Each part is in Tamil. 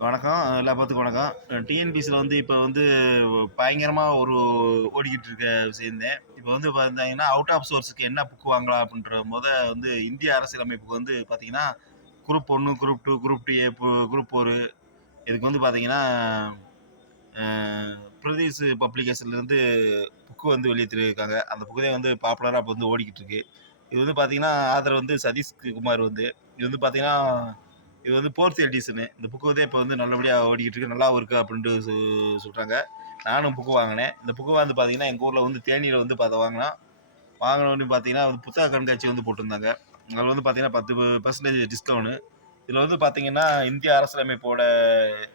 வணக்கம். எல்லா பேத்துக்கும் வணக்கம். டிஎன்பிசில வந்து இப்ப வந்து பயங்கரமா ஓடிக்கிட்டு இருக்க விஷயம் தான். இப்ப வந்து பார்த்தீங்கன்னா, அவுட் ஆஃப் சோர்ஸ்‌க்கு என்ன புக் வாங்கலாம் அப்படின்ற வந்து இந்திய அரசியலமைப்புக்கு வந்து பார்த்தீங்கன்னா, குரூப் 1, குரூப் 2, குரூப் டி ஏ, குரூப் 4 இதுக்கு வந்து பார்த்தீங்கன்னா, அ பிரதீஷ் பப்ளிகேஷன்லேருந்து புக் வந்து வெளியிட்டிருக்காங்க. அந்த புக் தான் வந்து பாப்புலரா இப்ப வந்து ஓடிக்கிட்டு இருக்கு. இது வந்து பார்த்தீங்கன்னா, ஆத்தர் வந்து சதீஷ் குமார் வந்து. இது வந்து பார்த்தீங்கன்னா, இது வந்து 4த் எடிஷனு. இந்த புக் வந்து இப்ப வந்து நல்லபடியா ஓடிக்கிட்டு இருக்கு. நல்லாவும் இருக்கு அப்படின்ட்டு சொல்றாங்க. நானும் புக் வாங்குனேன். இந்த புக் வந்து பார்த்தீங்கன்னா, எங்க ஊர்ல வந்து தேனியில வந்து வாங்குனோம். வாங்குனோனே பார்த்தீங்கன்னா, புத்தக கண்காட்சி வந்து போட்டிருந்தாங்க. அதுல வந்து பார்த்தீங்கன்னா 10% டிஸ்கவுண்ட். இதுல வந்து பார்த்தீங்கன்னா, இந்திய அரசியலமைப்போட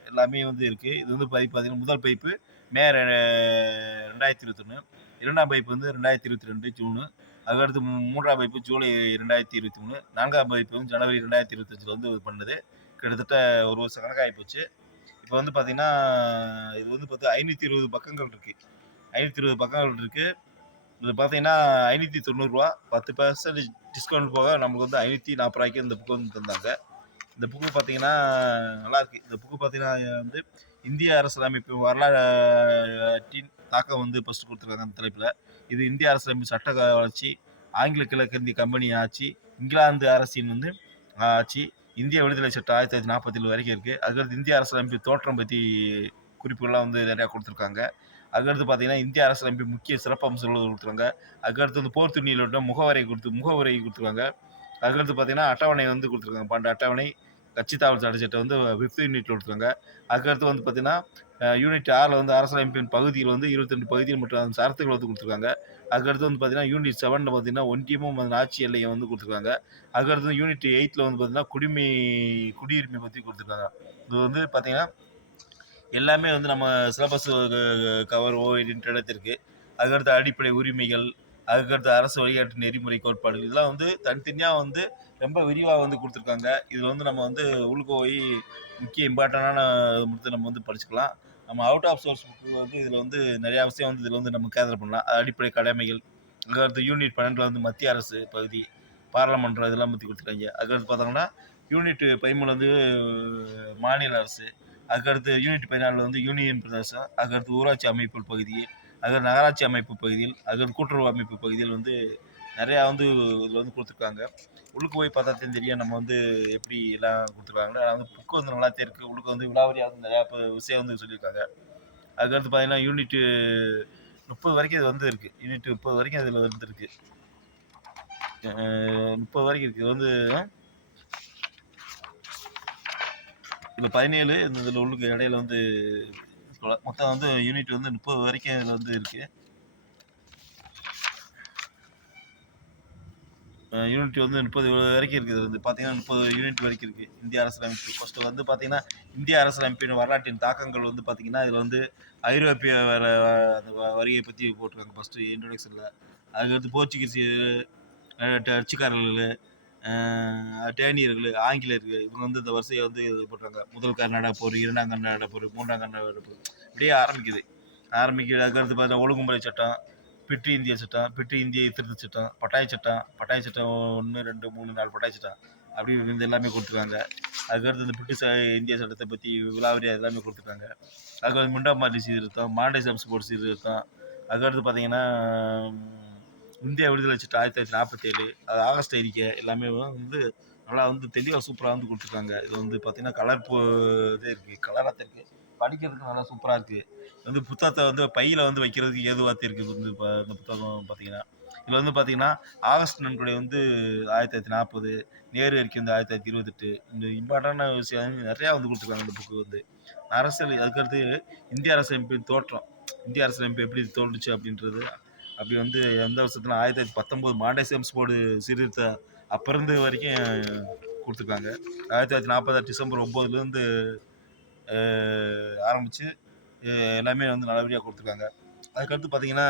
எல்லாமே வந்து இருக்கு. இது வந்து பார்த்தீங்கன்னா, முதல் பதிப்பு மே 2021. 2ஆம் பதிப்பு வந்து 2022 ஜூனு. அதுக்கடுத்து 3ஆம் பதிப்பு ஜூலை 2023. 4ஆம் பதிப்பு வந்து ஜனவரி 2025ல வந்து இது பண்ணது. கிட்டத்தட்ட 1 வருஷம் கணக்கு ஆயிப்போச்சு. இப்ப வந்து பார்த்தீங்கன்னா, இது வந்து 520 பக்கங்கள் இருக்கு. 520 பக்கங்கள் இருக்கு. இது பார்த்தீங்கன்னா ரூ. 590 10% டிஸ்கவுண்ட் போக நமக்கு வந்து ரூ. 540க்கு இந்த புக் வந்து தந்தாங்க. இந்த புக்கு பார்த்தீங்கன்னா நல்லாயிருக்கு. இந்த புக்கு பார்த்தீங்கன்னா வந்து இந்திய அரசியலமைப்பு வரலாற்றின் தாக்கம் வந்து ஃபர்ஸ்ட் குடுத்துருக்காங்க அந்த தலைப்புல. இது இந்திய அரசியலமைப்பு சட்ட வளர்ச்சி, ஆங்கில கிழக்கிந்திய கம்பெனி ஆட்சி, இங்கிலாந்து அரசின் வந்து ஆட்சி, இந்திய விடுதலை சட்டம் 1947 வரைக்கும் இருக்கு. அதுக்கடுத்து இந்திய அரசியலமைப்பு தோற்றம் பத்தி குறிப்புகள்லாம் வந்து நெறையா குடுத்துருக்காங்க. அதுக்கடுத்து பார்த்தீங்கன்னா, இந்திய அரசியலமைப்பு முக்கிய சிறப்பம்சங்கள் குடுத்துருக்காங்க. அதுக்கடுத்து வந்து போர் துணியில உள்ள முகவுரை குடுத்துருக்காங்க. அதுக்கடுத்து பார்த்தீங்கன்னா, அட்டவணை வந்து குடுத்துருக்காங்க. 12 அட்டவணை, கட்சி தாவல் தடைச்சட்டம் வந்து 5த் யூனிட்ல குடுத்துருக்காங்க. அதுக்கடுத்து வந்து பார்த்தீங்கன்னா, யூனிட் 6ல வந்து அரசியலமைப்பின் பகுதிகள் வந்து 22 பகுதிகள் மற்றும் அதன் சரத்துகள் வந்து குடுத்துருக்காங்க. அதுக்கடுத்து வந்து பார்த்தீங்கன்னா, யூனிட் 7ல பார்த்தீங்கன்னா, ஒன்றியமும் அதன் ஆட்சி எல்லையும் வந்து குடுத்துருக்காங்க. அதுக்கடுத்து யூனிட் 8ல வந்து பார்த்தீங்கன்னா, குடியுரிமை பத்தி குடுத்துருக்காங்க. இது வந்து பார்த்தீங்கன்னா, எல்லாமே வந்து நம்ம சிலபஸ் கவர் ஓரியன்டடா இருக்கு. அதுக்கடுத்து அடிப்படை உரிமைகள், அதுக்கடுத்து அரசு வழிகாட்டு நெறிமுறை கோட்பாடுகள் இதெல்லாம் வந்து தனித்தனியா வந்து ரொம்ப விரிவா வந்து குடுத்துருக்காங்க. இதுல வந்து நம்ம வந்து உள்ள போய் முக்கிய இம்பார்ட்டன்டான இத மட்டும் நம்ம வந்து படிச்சுக்கலாம். நம்ம அவுட் ஆஃப் சோர்ஸ் புக் வந்து இதுல வந்து நெறைய விஷயம் வந்து இதுல வந்து நம்ம கேதர் பண்ணலாம். அடிப்படை கடமைகள், அதுக்கடுத்து யூனிட் 12ல வந்து மத்திய அரசு பகுதி, பாராளுமன்றம் இதெல்லாம் பத்தி குடுத்துருக்காய்ங்க. அதுக்கடுத்து பார்த்தோம்னா, யூனிட் 13 வந்து மாநில அரசு. அதுக்கடுத்து யூனிட் 14 வந்து யூனியன் பிரதேசம். அதுக்கடுத்து ஊராட்சி அமைப்பு பகுதி, அதுக்கடுத்து நகராட்சி அமைப்பு பகுதிகள், அதுக்கடுத்து கூட்டுறவு அமைப்பு பகுதிகள் வந்து நெறையா வந்து இதுல வந்து குடுத்துருக்காங்க. உள்ளுக்கு போய் பார்த்தா தான் தெரியும் நம்ம வந்து எப்படி எல்லாம் குடுத்துருக்காங்கன்னு. ஆனா வந்து புக் வந்து நல்லாத்தான் இருக்கு. உள்ளுக்கு வந்து விலாவரியா வந்து நெறையா விஷயம் வந்து சொல்லியிருக்காங்க. அதுக்கடுத்து பார்த்தீங்கன்னா, யூனிட் 30 வரைக்கும் இது வந்து இருக்கு. யூனிட் 30 வரைக்கும் இதுல வந்து இருக்கு. 30 வரைக்கும் இருக்கு. இது வந்து இதுல 17 இதுல உள்ளுக்கு இடையில வந்து மொத்தம் வந்து யூனிட் வந்து 30 வரைக்கும் இதுல வந்து இருக்கு. யூனிட் வந்து 30 வரைக்கும் இருக்குது. இது வந்து பார்த்தீங்கன்னா 30 யூனிட் வரைக்கும் இருக்கு. இந்திய அரசியலமைப்பு. ஃபர்ஸ்ட்டு வந்து பார்த்தீங்கன்னா, இந்திய அரசியலமைப்பின் வரலாற்றின் தாக்கங்கள் வந்து பார்த்தீங்கன்னா, இதுல வந்து ஐரோப்பிய அந்த வருகைய பத்தி போட்டிருக்காங்க ஃபர்ஸ்ட்டு இன்ட்ரோடக்ஷன்ல. அதுக்கடுத்து போர்ச்சுகீசிய டச்சுக்காரர்களு, அ டேனியர்கள், ஆங்கிலேயர்கள் இவங்க வந்து இந்த வரிசைய வந்து இது போட்றாங்க. முதல் கர்நாடக போர், 2ஆம் கர்நாடக போர், 3ஆம் கர்நாடக போர் இப்படியே ஆரம்பிக்குது. அதுக்கடுத்து பார்த்தா ஒழுங்குமுறை சட்டம், பிட்டு இந்திய சட்டம், பிட்டு இந்திய திருத்தச் சட்டம், பட்டாய சட்டம் 1, 2, 3, 4 பட்டாய சட்டம். அப்படி இந்த எல்லாமே குடுத்துருக்காங்க. அதுக்கடுத்து இந்த பிரிட்டிஷ் இந்திய சட்டத்த பத்தி விலாவரியா எல்லாமே குடுத்துருக்காங்க. அதுக்கடுத்து மிண்டாமார்லி சீர்திருத்தம், மாண்டே சாம்ஸ்போர்ட் சீர்திருத்தம். அதுக்கடுத்து பார்த்தீங்கன்னா, இந்தியா விடுதலை சட்டம் 1947 அது ஆகஸ்ட் அறிக்கை எல்லாமே வந்து நல்லா வந்து தெளிவா சூப்பரா வந்து குடுத்துருக்காங்க. இது வந்து பார்த்தீங்கன்னா, இதே இருக்கு. கலரா தான் இருக்கு. படிக்கிறதுக்கு நல்லா சூப்பரா இருக்கு. வந்து புத்தகத்த வந்து பையில வந்து வைக்கிறதுக்கு ஏதுவாத்த இருக்கு. இது வந்து இந்த புத்தகம் பார்த்தீங்கன்னா. இதுல வந்து பார்த்தீங்கன்னா, ஆகஸ்ட் நன்கொடை வந்து 1940, நேரு அறிக்கை வந்து 1928 இந்த இம்பார்ட்டன்டான விஷயம் நெறையா வந்து குடுத்துருக்காங்க இந்த புக்கு வந்து. அரசியல் அதுக்கடுத்து இந்திய அரசியலமைப்பின் தோற்றம். இந்திய அரசியலமைப்பு எப்படி தோன்றுச்சு அப்படின்றது, அப்படி வந்து எந்த வருஷத்துல 1919 மாண்டே சேம்ஸ்போர்டு சீர்திருத்தம் அப்ப இருந்து வரைக்கும் குடுத்துருக்காங்க. 1940 டிசம்பர் 9லேருந்து அ ஆரம்பிச்சு எ எல்லாமே வந்து நல்லபடியா குடுத்துருக்காங்க. அதுக்கடுத்து பார்த்தீங்கன்னா,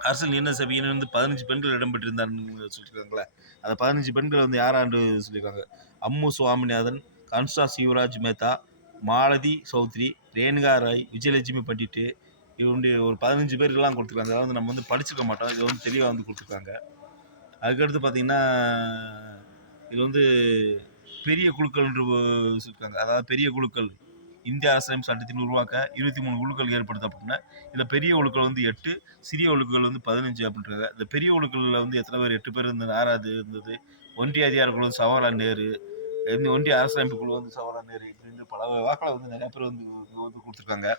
அரசியல் நிர்ணய சபையில் வந்து 15 பெண்கள் இடம்பெற்றிருந்தார்ன்னு சொல்லியிருக்காங்கல்ல. அந்த 15 பெண்கள் வந்து யாராண்டு சொல்லியிருக்காங்க. அம்மு சுவாமிநாதன், கன்ஷா சிவராஜ் மேத்தா, மாலதி சௌத்ரி, ரேணுகா ராய், விஜயலட்சுமி பண்டிட் இவங்க ஒரு 15 பேருக்கெல்லாம் குடுத்துருக்காங்க. அதாவது நம்ம வந்து படிச்சிருக்க மாட்டோம். இத வந்து தெளிவா வந்து குடுத்துருக்காங்க. அதுக்கடுத்து பார்த்தீங்கன்னா, இது வந்து பெரிய குழுக்கள் என்று சொல்லியிருக்காங்க. அதாவது பெரிய குழுக்கள் இந்திய அரசியலமைப்பு சட்டத்தின் உருவாக்க 23 குழுக்கள் ஏற்படுத்தப்பட்டன. இதுல பெரிய குழுக்கள் வந்து 8, சிறிய குழுக்கள் வந்து 15 அப்படின்றாங்க. இந்த பெரிய குழுக்கள்ல வந்து எத்தனை பேர்? 8 பேர் இருந்தது. யாராவது இருந்தது? ஒன்றிய அதிகார குழு வந்து ஜவஹர்லால் நேரு, ஒன்றிய அரசியலமைப்பு குழு வந்து ஜவஹர்லால் நேரு இப்படின்னு பல வாக்கள வந்து நிறைய பேர் வந்து வந்து கொடுத்துருக்காங்க.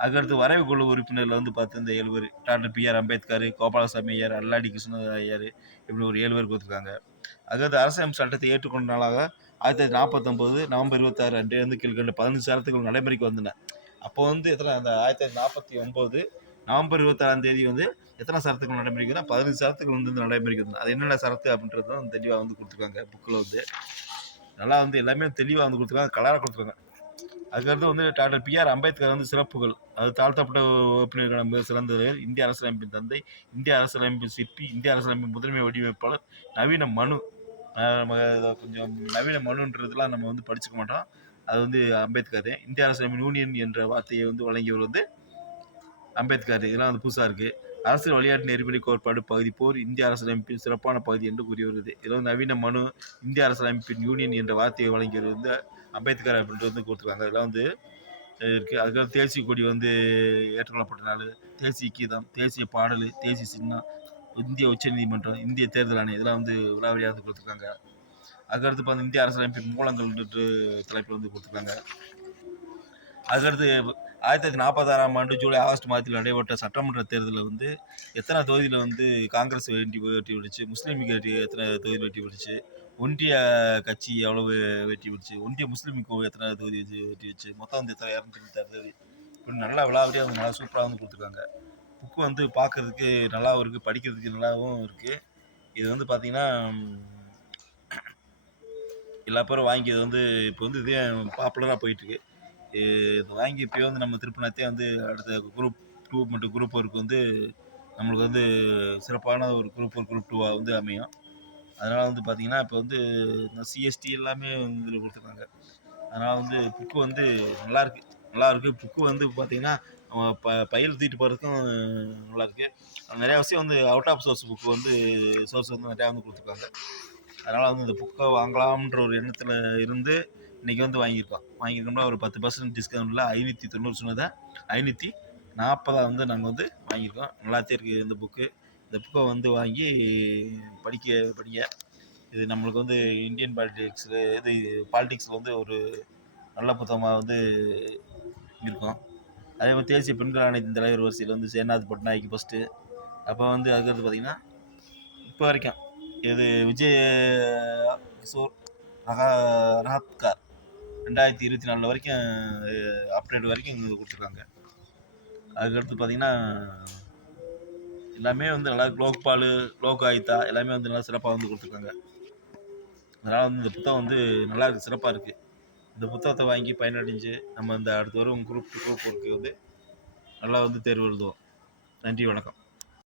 அதுக்கடுத்து வரைவு குழு உறுப்பினர்ல வந்து பார்த்து இந்த 7 பேர் டாக்டர் பி.ஆர். அம்பேத்கர், கோபாலசாமி ஐயர், அல்லாடி கிருஷ்ண ஐயர் இப்படி ஒரு 7 பேர் கொடுத்துருக்காங்க. அதுக்கடுத்து அரசியலமைப்பு சட்டத்தை ஏற்றுக்கொண்ட நாளாக 1949 நவம்பர் 26 அன்றே வந்து கீழ்கண்ட 15 சரத்துக்கள் நடைமுறைக்கு வந்தன. அப்போ வந்து எத்தனை? அந்த 1949 நவம்பர் 26ஆம் தேதி வந்து எத்தனை சரத்துக்கள் நடைமுறைக்குன்னா 15 சரத்துக்கள் வந்து நடைமுறைக்கு வந்தன. அது என்னென்ன சரத்து அப்படின்றது தான் தெளிவாக வந்து கொடுத்துருக்காங்க புக்கில் வந்து. நல்லா வந்து எல்லாமே தெளிவாக வந்து கொடுத்துருக்காங்க, கலராக கொடுத்துருக்காங்க. அதுக்கடுத்து வந்து டாக்டர் பி.ஆர். அம்பேத்கர் வந்து சிறப்புகள், அது தாழ்த்தப்பட்ட வகுப்பினருக்கான மிக சிறந்தவர், இந்திய அரசியலமைப்பின் தந்தை, இந்திய அரசியலமைப்பின் சிற்பி, இந்திய அரசியலமைப்பின் முதன்மை வடிவமைப்பாளர், நவீன மனு. நம்ம கொஞ்சம் நவீன மனுன்றதுலாம் நம்ம வந்து படிச்சுக்க மாட்டோம். அது வந்து அம்பேத்கர். இந்திய அரசியலமைப்பின் யூனியன் என்ற வார்த்தையை வந்து வழங்கியவர் வந்து அம்பேத்கர். இதெல்லாம் வந்து புதுசாக இருக்கு. அரசியல் விளையாட்டு நெறிமுறை கோட்பாடு பகுதி போர் இந்திய அரசியலமைப்பின் சிறப்பான பகுதி என்று கூறி வருது. இதில் வந்து நவீன மனு, இந்திய அரசியலமைப்பின் யூனியன் என்ற வார்த்தையை வழங்கியவர் வந்து அம்பேத்கர் அப்படின்ட்டு வந்து கொடுத்துருக்காங்க. இதெல்லாம் வந்து இருக்கு. அதுக்கப்புறம் தேசிய கொடி வந்து ஏற்றுக்கொள்ளப்பட்ட நாள், தேசிய கீதம், தேசிய பாடல், தேசிய சின்னம், இந்திய உச்சநீதிமன்றம், இந்திய தேர்தல் ஆணையம் இதெல்லாம் வந்து விலாவரியாக வந்து கொடுத்துருக்காங்க. அதுக்கடுத்து பார்த்து இந்திய அரசியலமைப்பின் மூலங்கள்ன்ற தலைப்பில் வந்து கொடுத்துருக்காங்க. அதுக்கடுத்து 1946ஆம் ஆண்டு ஜூலை ஆகஸ்ட் மாதத்தில் நடைபெற்ற சட்டமன்ற தேர்தலில் வந்து எத்தனை தொகுதியில் வந்து காங்கிரஸ் வெற்றி பெற்றுச்சு, முஸ்லீம் லீக் எத்தனை தொகுதியில் வெற்றி பெற்றுச்சு, ஒன்றிய கட்சி எவ்வளவு வெற்றி பெற்றுச்சு, ஒன்றிய முஸ்லீம் லீக் எத்தனை தொகுதி வெற்றி வச்சு, மொத்தம் வந்து எத்தனை 296 தொகுதி இப்படி நல்லா விளாவரியாக வந்து நல்லா சூப்பராக வந்து கொடுத்துருக்காங்க. புக்கு வந்து பார்க்கறதுக்கு நல்லாவும் இருக்குது, படிக்கிறதுக்கு நல்லாவும் இருக்குது. இது வந்து பார்த்தீங்கன்னா எல்லா பேரும் வாங்கி இது வந்து இப்போ வந்து இதே பாப்புலராக போயிட்டுருக்கு. இது வாங்கி இப்போயே வந்து நம்ம திருப்பினத்தே வந்து அடுத்த குரூப் 2 மற்றும் குரூப் 4க்கு வந்து நம்மளுக்கு வந்து சிறப்பான ஒரு குரூப் 4 குரூப் 2 வந்து அமையும். அதனால் வந்து பார்த்தீங்கன்னா இப்போ வந்து இந்த சிஎஸ்டி எல்லாமே வந்து இதில் கொடுத்துருக்காங்க. அதனால் வந்து புக்கு வந்து நல்லாயிருக்கு. புக்கு வந்து பார்த்தீங்கன்னா பையில் தூக்கிட்டு போகிறதுக்கும் நல்லாயிருக்கு. நிறையா விஷயம் வந்து அவுட் ஆஃப் சோர்ஸ் புக்கு வந்து சோர்ஸ் வந்து நிறையா வந்து கொடுத்துருக்காங்க. அதனால் வந்து இந்த புக்கை வாங்கலாம்ன்ற ஒரு எண்ணத்தில் இருந்து இன்றைக்கி வந்து வாங்கியிருக்கோம்னா ஒரு 10% டிஸ்கவுண்ட்டில் 590 சொன்னதை 540 வந்து நாங்கள் வந்து வாங்கியிருக்கோம். நல்லாத்தே இருக்குது இந்த புக்கு. இந்த புக்கை வந்து வாங்கி படிங்க. இது நம்மளுக்கு வந்து இந்தியன் பாலிடிக்ஸில் வந்து ஒரு நல்ல புத்தகமாக வந்து இருக்கும். அதே மாதிரி தேசிய பெண்கள் ஆணையத்தின் தலைவர் வரிசையில் வந்து சேனாத் பட்நாயக் ஃபஸ்ட்டு. அப்போ வந்து அதுக்கடுத்து பார்த்திங்கன்னா இப்போ வரைக்கும் இது விஜய் கிஷோர் ரஹத்கார் 2024 வரைக்கும் அப்டேட் வரைக்கும் இங்கே கொடுத்துருக்காங்க. அதுக்கடுத்து பார்த்திங்கன்னா எல்லாமே வந்து நல்லா லோக்பால், லோக் ஆயுக்தா எல்லாமே வந்து நல்லா சிறப்பாக வந்து கொடுத்துருக்காங்க. அதனால் வந்து இந்த புத்தகம் வந்து நல்லா இருக்குது, சிறப்பாக இருக்குது. இந்த புத்தகத்தை வாங்கி பயனடைஞ்சு நம்ம இந்த அடுத்து வரும் குரூப் 4க்கு வந்து நல்லா வந்து தேர்வு எழுதுவோம். நன்றி, வணக்கம்.